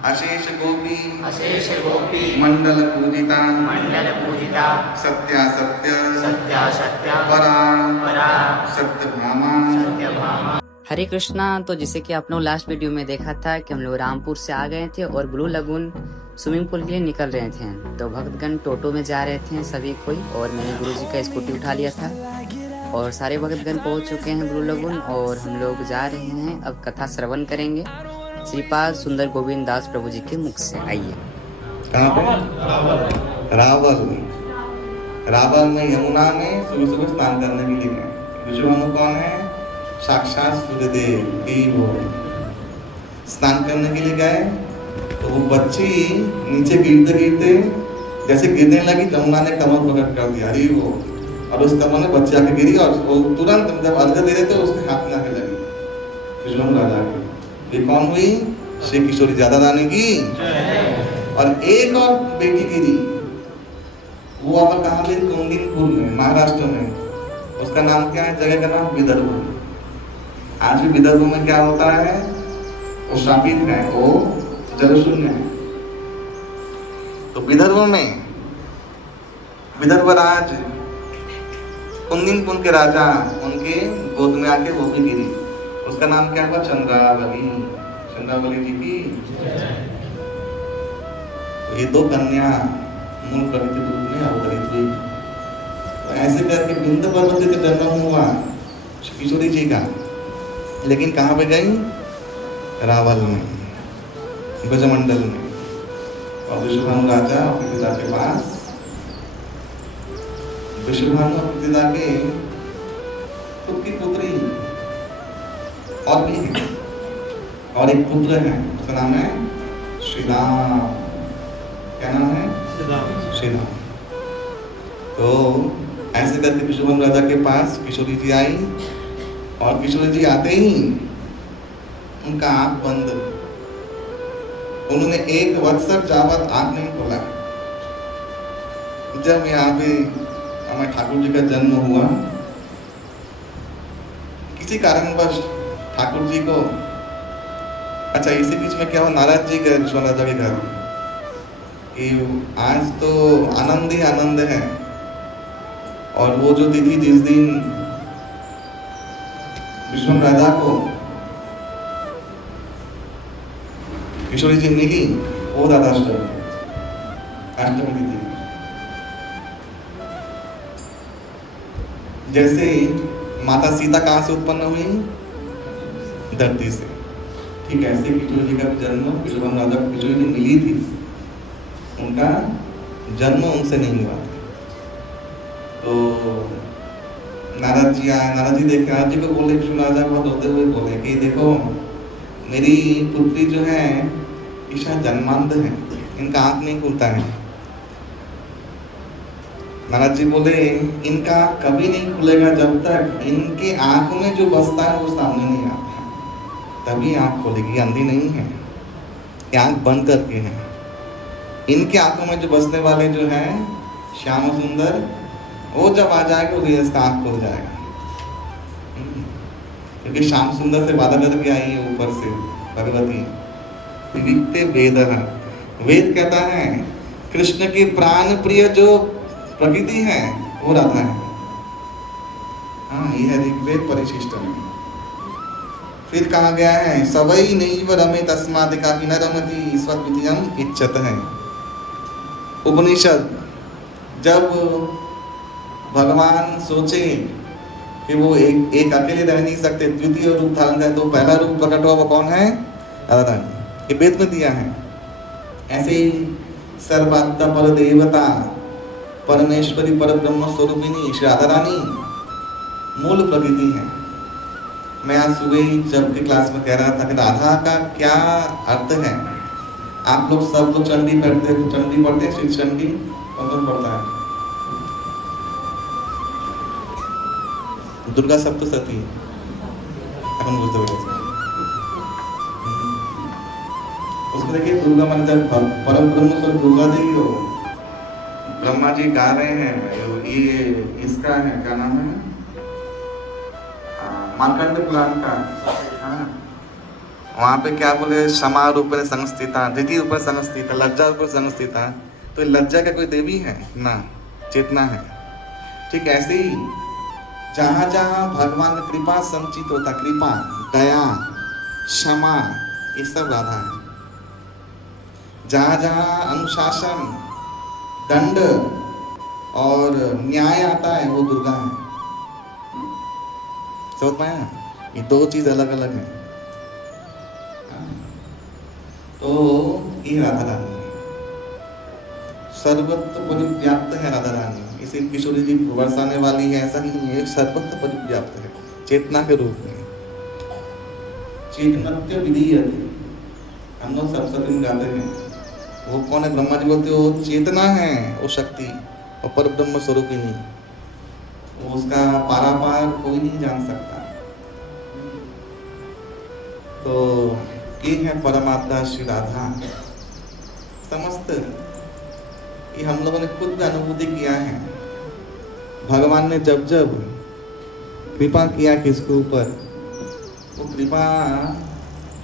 अशेष गोपी मंडल पूजिता सत्या सत्य परा सत्यभामा। हरे कृष्णा। तो जैसे कि आप लोग लास्ट वीडियो में देखा था कि हम लोग रामपुर से आ गए थे और ब्लू लगून स्विमिंग पूल के लिए निकल रहे थे। तो भक्तगण टोटो में जा रहे थे सभी कोई, और मैंने गुरुजी का स्कूटी उठा लिया था और सारे भक्तगण पहुंच चुके हैं ब्लू लगून और हम लोग जा रहे हैं। अब कथा श्रवण करेंगे श्रीपाद सुंदर गोविंद दास प्रभु जी के मुख से। आइए। कहाँ पे? रावल में यमुना में सुबह सुबह स्नान करने के लिए गए। विश्वभानु कौन है? साक्षात सूर्यदेव ही वो स्नान करने के लिए गए। तो वो बच्ची नीचे गिरते गिरते जैसे गिरने लगी, यमुना ने कमर पकड़ कर दिया अरे वो, और उस कमर में बच्ची आके गिरी और वो तुरंत जब अर्घ दे रहे थे उसके हाथ में आके लगी विश्वभानु राजा के। ये कौन हुई? श्री किशोरी ज्यादा रानी की। और एक और बेटी गिरी, वो अब कहाँ गई? कुंदिनपुर में, महाराष्ट्र में। उसका नाम क्या है? जगह का नाम विदर्भ। आज भी विदर्भ में क्या होता है? वो शापित है, वो जलशून्य है। तो विदर्भ में विदर्भ राज कुंदिनपुर के राजा, उनके गोद में आके वो भी गिरी। उसका नाम क्या हुआ? चंद्रावली। चंद्रावली जी की। ये दो कन्या मूल प्रकृति रूप में अवतरित हुई। तो ऐसे करके बिंद पर्वत का जन्म हुआ किशोरी जी का। लेकिन कहाँ पे गई? रावल में, ब्रजमंडल में। और विश्वभानु राजा अपने पिता के पास, विश्वभानु अपने पिता के खुद की पुत्री और भी है, और एक पुत्र है, उसका नाम है श्री राम। क्या नाम है? श्री राम। तो ऐसे करके विश्वभानु राजा के पास किशोरी जी आई, और किशोरी जी आते ही उनका आंख बंद। उन्होंने एक वर्ष जावत आंख नहीं खोला। जब यहाँ पे हमारे ठाकुर जी का जन्म हुआ, किसी कारणवश ठाकुर जी को, अच्छा इसी बीच में क्या हुआ, नारद जी गए विश्वभानु राजा के घर कि आज तो आनंद ही आनंद है। और वो जो तिथि जिस दिन विश्वभानु राजा को किशोरी जी मिली, वो राधाष्टमी, अष्टमी तिथि। जैसे माता सीता कहाँ से उत्पन्न हुई? धरती से। ठीक ऐसे किशोरी जी का जन्म विश्वभानु राजा को किशोरी जी मिली थी, उनका जन्म उनसे नहीं हुआ। तो नारद जी आए, नारद जी देखे, नारद जी को बोले, विष्णु राजा बहुत होते हुए बोले कि देखो मेरी पुत्री जो है ईशा जन्मांध है, इनका आंख नहीं खुलता है। नारद जी बोले इनका कभी नहीं खुलेगा जब तक इनके आंख में जो बसता है वो सामने नहीं आता, तभी आंख खोलेगी। अंधी नहीं है, आंख बंद करके है। इनके आंखों में जो बसने वाले जो है श्याम सुंदर, वो जब आ जाएगा तो इसका आंख खुल जाएगा। क्योंकि श्याम सुंदर से बाधा करके आई है ऊपर से भगवती। विविक्ते वेद, वेद कहता है कृष्ण की प्राण प्रिय जो प्रकृति है वो राधा है। हाँ, ये है ऋग्वेद परिशिष्ट में। फिर कहा गया है सवई नैव रमे तस्मादिका न रमति स्वद्वितीयम इच्छत है। उपनिषद, जब भगवान सोचे कि वो एक अकेले रह नहीं सकते, द्वितीय रूप धारण करें, तो पहला रूप प्रकट हुआ वो कौन है? राधा रानी। ये वेद में दिया है। ऐसे ही सर्वात्मा पर देवता परमेश्वरी पर ब्रह्म स्वरूपिणी श्री राधा रानी मूल प्रकृति है। मैं आज सुबह ही जब की क्लास में कह रहा था कि राधा का क्या अर्थ है। आप लोग सब लोग चंडी पढ़ते हैं, चंडी पढ़ते हैं, श्री चंडी कौन पढ़ता है? दुर्गा सप्तशती अपन बोलते हुए उसमें देखिए दुर्गा माने जब परम ब्रह्म स्वरूप दुर्गा देवी हो, ब्रह्मा जी गा रहे हैं, ये इसका है क्या नाम है? मार्कंड पुराण का। हाँ, वहाँ पे क्या बोले, क्षमा रूपेण संस्थिता, धृति रूपेण संस्थिता, लज्जा रूपेण संस्थिता। तो लज्जा का कोई देवी है ना, चेतना है। ठीक ऐसे ही जहाँ जहाँ भगवान की कृपा संचित होता, कृपा, दया, क्षमा, ये सब राधा है। जहाँ जहाँ अनुशासन, दंड और न्याय आता है वो दुर्गा है। समझ पाया? ये दो चीज अलग अलग है। तो ये राधा रानी है, सर्वत्र परिव्याप्त है राधा रानी। इसे किशोरी जी बरसाने वाली है ऐसा नहीं है, सर्वत्र परिव्याप्त है चेतना के रूप में। चेतनत्य विधीयते, हम लोग सरस्वती में गाते हैं, वो कौन है? ब्रह्मा जी बोलते वो चेतना है, वो शक्ति और पर ब्रह्म स्वरूप ही नहीं, उसका पारापार कोई नहीं जान सकता। तो ये है परमात्मा श्री राधा। समस्त ये हम लोगों ने खुद भी अनुभूति किया है। भगवान ने जब जब कृपा किया किसके ऊपर, वो कृपा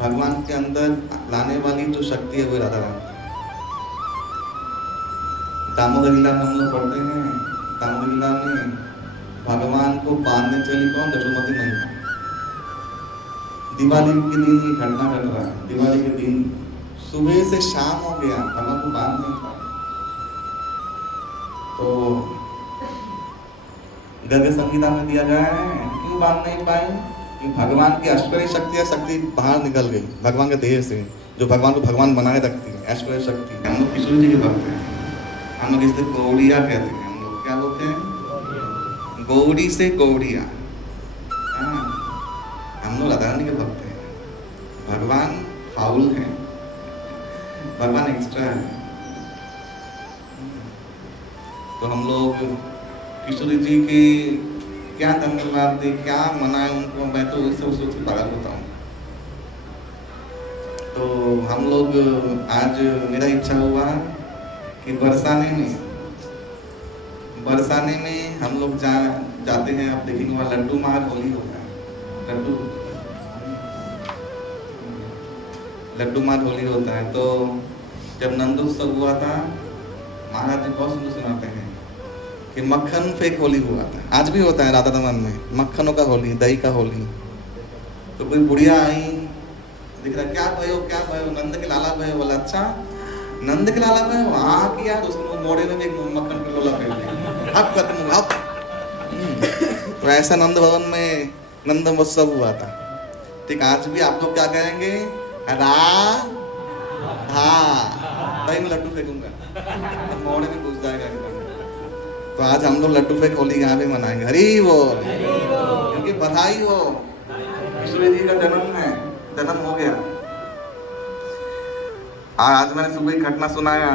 भगवान के अंदर लाने वाली जो शक्ति है वो राधा रानी। दामोदर लीला में हम लोग पढ़ते हैं, दामोदर लीला में भगवान को बांधने चली कौन? यशोमती मैया। दिवाली के दिन ये घटना घट रहा है। दिवाली के दिन सुबह से शाम हो गया, भगवान को बांध नहीं पाए। तो गर्ग संहिता में दिया गया है क्यों बांध नहीं पाए? कि भगवान की ऐश्वर्य शक्ति है, शक्ति बाहर निकल गई भगवान के देह से, जो भगवान को भगवान बनाए रखती है, ऐश्वर्य शक्ति। हम लोग किशोर जी के भक्त हैं, हम लोग इसे गौड़िया कहते हैं। हम लोग क्या बोलते हैं? गौड़ी से गौड़िया। हम लोग राधा रानी के भक्त हैं। भगवान फाउल है, भगवान एक्स्ट्रा है। तो हम लोग किशोरी जी के क्या धन्यवाद दे, क्या मनाए उनको, मैं तो इससे सोच के पागल होता हूँ। तो हम लोग आज मेरा इच्छा हुआ कि बरसाने में हम लोग जाते हैं। आप देखेंगे वहाँ लड्डू मार होली होता है, लड्डू मार होली होता है। तो जब नंदोत्सव हुआ था, महाराज जी बहुत सुंदर सुनाते हैं कि मक्खन फेंक होली हुआ था। आज भी होता है राधा रमन में, मक्खनों का होली, दही का होली। तो कोई बुढ़िया आई, दिख रहा क्या भयो, नंद के लाला भयो। बोला अच्छा नंद के लाला भयो, हाँ कि यार उसको मोड़े में एक मक्खन का लोला फेंक दिया, अब खत्म हुआ। तो ऐसा नंद भवन में नंद महोत्सव हुआ था। ठीक आज भी आप लोग क्या कहेंगे? दही में लड्डू फेंकूंगा, मोड़े में घुस जाएगा। तो आज हम लोग लड्डू फेंक होली यहाँ भी मनाएंगे। हरी वो, क्योंकि बधाई हो, किशोरी जी का जन्म हो गया। आज मैंने सुबह एक घटना सुनाया,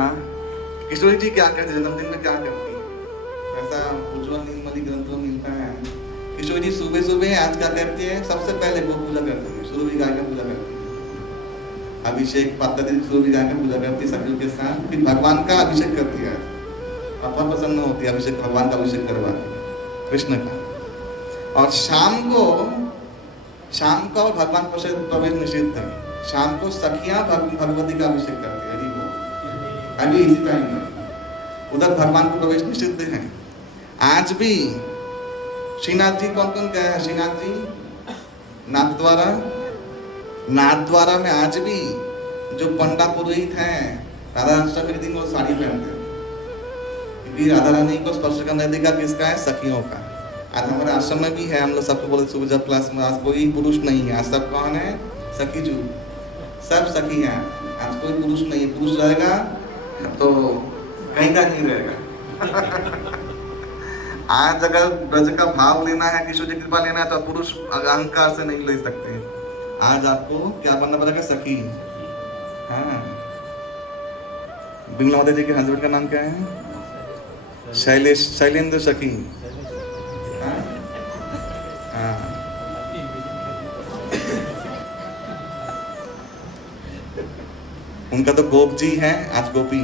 किशोरी जी क्या करती, जन्मदिन में क्या करती, ऐसा उज्ज्वल नीलमणि ग्रंथों में मिलता है। किशोरी जी सुबह सुबह आज क्या करती है? सबसे पहले गो पूजा करती है, सूर्य गाय का पूजा करती है, अभिषेक पात्र सूर्य गाय का पूजा करती है सखियों के साथ। फिर भगवान का अभिषेक करती है, बहुत प्रसन्न होती है, अभिषेक भगवान का अभिषेक करवा कृष्ण का। और शाम को भगवान प्रवेश निषिद्ध है। शाम को सखियां भगवती का अभिषेक करती है। अभी इसी टाइम में उधर भगवान को प्रवेश निषिद्ध है। आज भी श्रीनाथ जी कौन गए हैं? श्रीनाथ जी नाथद्वारा में आज भी जो पंडा पुरोहित हैं, राधा अष्टमी के दिन वो साड़ी पहनते हैं, क्योंकि राधा रानी को स्पर्श करने अधिकार किसका है? सखियों का। आज हमारे आश्रम में भी है, हम लोग सबको बोले सुबह जब क्लास में, आज कोई पुरुष नहीं है, आज सब कौन है? सखी जू, सब सखी हैं। आज कोई पुरुष नहीं है, पुरुष रहेगा तो कहीं का नहीं रहेगा। आज अगर ब्रज का भाव लेना है, किशोर जी कृपा लेना है, तो पुरुष अहंकार से नहीं ले सकते। आज आपको क्या बनना पड़ेगा? सखी। हाँ, बिमला माता जी के हस्बैंड का नाम क्या है? शैलेंद्र सखी। हाँ, उनका तो गोप जी है, आज गोपी,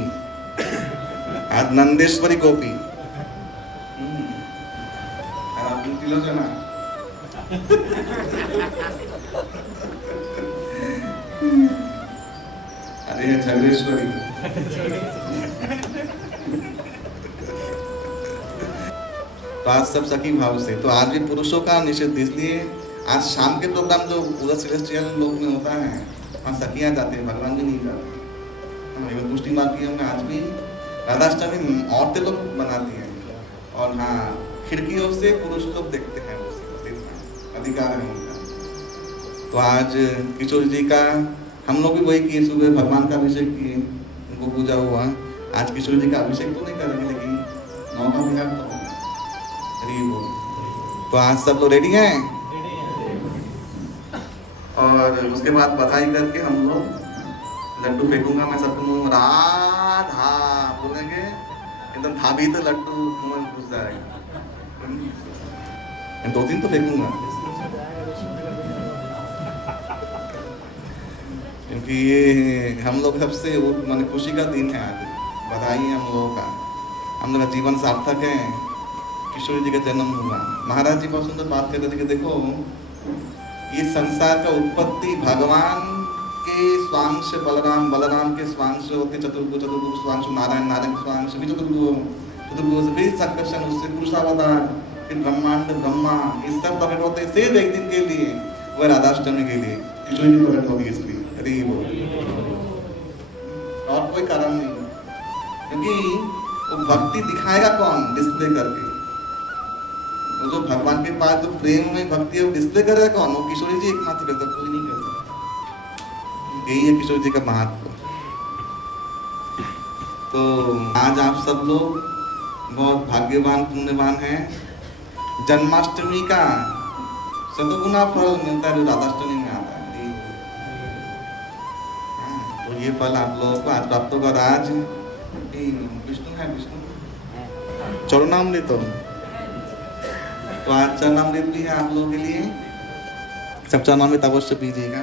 आज नंदेश्वरी गोपी। अरे झगड़ेश्वरी। तो आज सब सखी भाव से, तो आज भी पुरुषों का निषेध, इसलिए आज शाम के प्रोग्राम जो पूरा सेलेस्टियल लोक में होता है वहाँ सखियाँ जाते हैं, भगवान भी नहीं जाते। पुष्टि मार्गी में आज भी राधाष्टमी औरतें लोग बनाती हैं, और हाँ खिड़कियों से पुरुष लोग देखते हैं, अधिकार है उनका। तो आज किशोर जी का हम लोग भी वही किए, सुबह भगवान का अभिषेक किए, उनको पूजा हुआ। आज किशोर जी का अभिषेक तो नहीं करेंगे, लेकिन 9 का विहार तो होगा। तो आज सब लोग रेडी हैं, और उसके बाद बधाई करके हम लोग लड्डू फेंकूंगा मैं सबको, राधा बोलेंगे, एकदम भाभी तो लड्डू मुंह में घुस जाएगा। 2-3 तो फेंकूंगा, क्योंकि ये हम लोग सबसे माने खुशी का दिन है आज, बधाई है हम लोगों का, हम लोग का जीवन सार्थक है, किशोर जी का जन्म हुआ। महाराज जी बहुत सुंदर बात कर रहे थे कि देखो ये संसार का उत्पत्ति भगवान के स्वांश बलराम, बलराम के स्वांश होते चतुर्भुज, चतुर्भुज स्वांश नारायण, नारायण स्वांश भी चतुर्भुज, चतुर्भुज से भी संकर्षण, उससे पुरुषावतार, फिर ब्रह्मांड ब्रह्मा, इस सब प्रकट होते सिर्फ एक दिन के लिए, वह राधाष्टमी के लिए किशोर जी प्रकट होती है, इसलिए अरे वो और कोई कारण नहीं, क्योंकि वो भक्ति दिखाएगा कौन? डिस्प्ले करके। तो जो भगवान के पास जो प्रेम में भक्ति है वो डिस्प्ले करेगा कौन? वो किशोरी जी एकमात्र कर सकता, कोई नहीं कर सकता। यही है किशोर जी का महत्व। तो आज आप सब लोग बहुत भाग्यवान पुण्यवान हैं, जन्माष्टमी का शतगुना फल मिलता है जो राधाष्टमी में आता है। तो ये फल आप लोगों को आज प्राप्त होगा। आज विष्णु है, विष्णु चरणामृत, तो आज चरणामृत भी है आप लोगों के लिए, सब चरणामृत अवश्य पीजिएगा।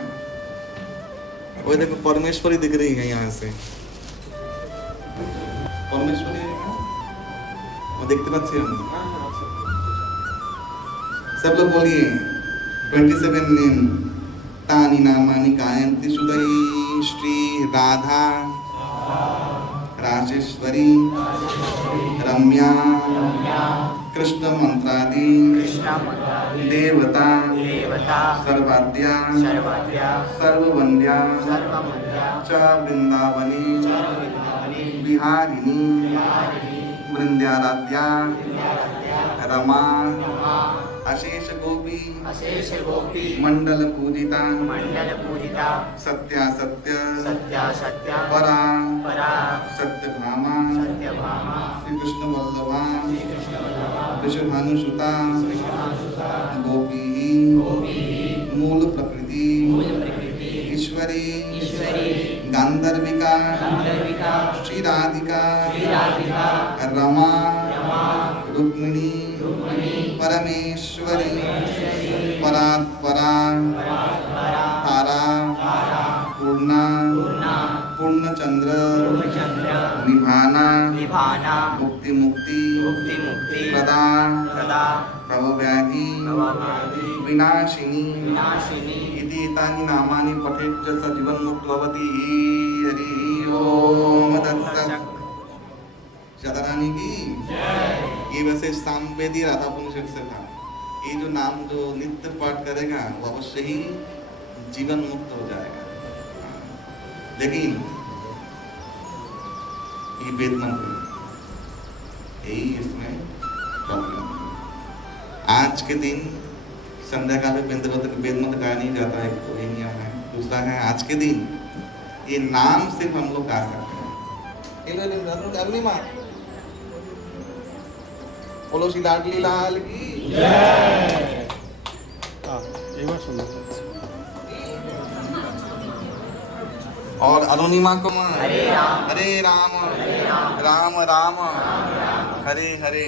वो देखो परमेश्वरी दिख रही है यहाँ से, परमेश्वरी है ना, वो देखते बच्चे हम सब लोग बोलिए 27 नेम तानी नामानि गायन्ति सुदयी श्री राधा राजेश्वरी रम्या कृष्ण मंत्रादि देवता सर्वाद्या सर्ववन्द्या च वृंदावनी विहारिणी वृंद्याराध्या रमा अशेष गोपी मंडल पूजिता सत्या सत्य परा सत्यभामा श्री कृष्ण वल्लभा ऋषभानुसुता गोपी मूल प्रकृति ईश्वरी गांधर्विका श्री राधिका रमा रुक्मिणी परमेश्वरी परात्परा तारा पूर्णा पूर्णचंद्र निभाना मुक्ति प्रदा भवव्याधि विनाशिनी इति तानि नामानि पठेत् च जीवन्मुक्त भवति। हरि ओम तत्सत्। रानी की ये वैसे सामवेदी राधा पुरुष से था। ये जो नाम जो नित्य पाठ करेगा वो अवश्य ही जीवन मुक्त हो जाएगा। लेकिन ये वेद मंत्र यही इसमें प्रॉब्लम। आज के दिन संध्या काल में वेद मंत्र गाया नहीं जाता है, तो ये नियम है। दूसरा है आज के दिन ये नाम सिर्फ हम लोग गा सकते हैं। अगली माँ बोलो श्री लाडली लाल की जय। और अरुणिमा को हरे राम राम राम हरे हरे।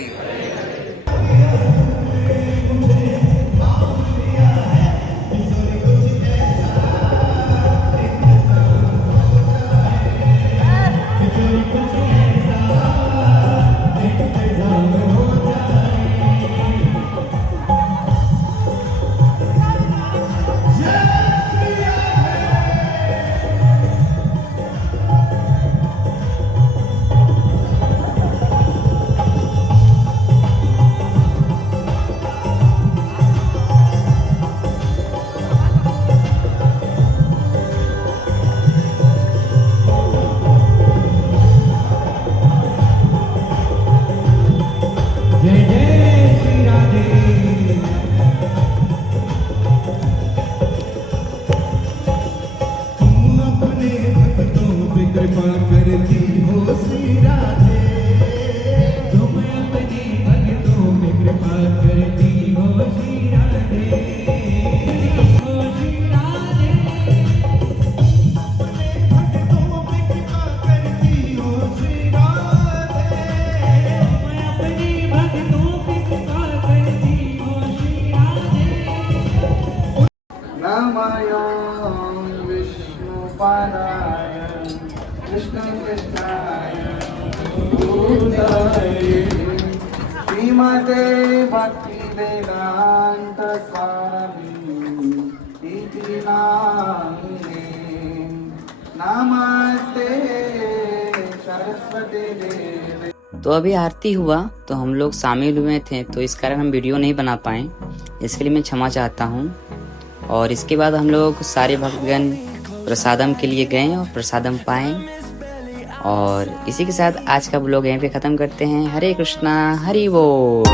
कृपा करती हो श्री राधे, तुम अपनी भक्तों में कृपा करती हो श्री राधे, हो श्री राधे, अपने भक्तों में कृपा करती हो श्री राधे, तुम अपनी भक्तों में कृपा करती हो श्री राधे। नमः विष्णुपादाय कृष्णकृष्णाय भूताय श्रीमते भक्तिवेदांत स्वामी इति नामिने नमस्ते सरस्वती देवी। तो अभी आरती हुआ तो हम लोग शामिल हुए थे, तो इस कारण हम वीडियो नहीं बना पाए, इसके लिए मैं क्षमा चाहता हूँ। और इसके बाद हम लोग सारे भक्तगण प्रसादम के लिए गए और प्रसादम पाए। और इसी के साथ आज का ब्लॉग यहीं पे ख़त्म करते हैं। हरे कृष्णा हरि बोल।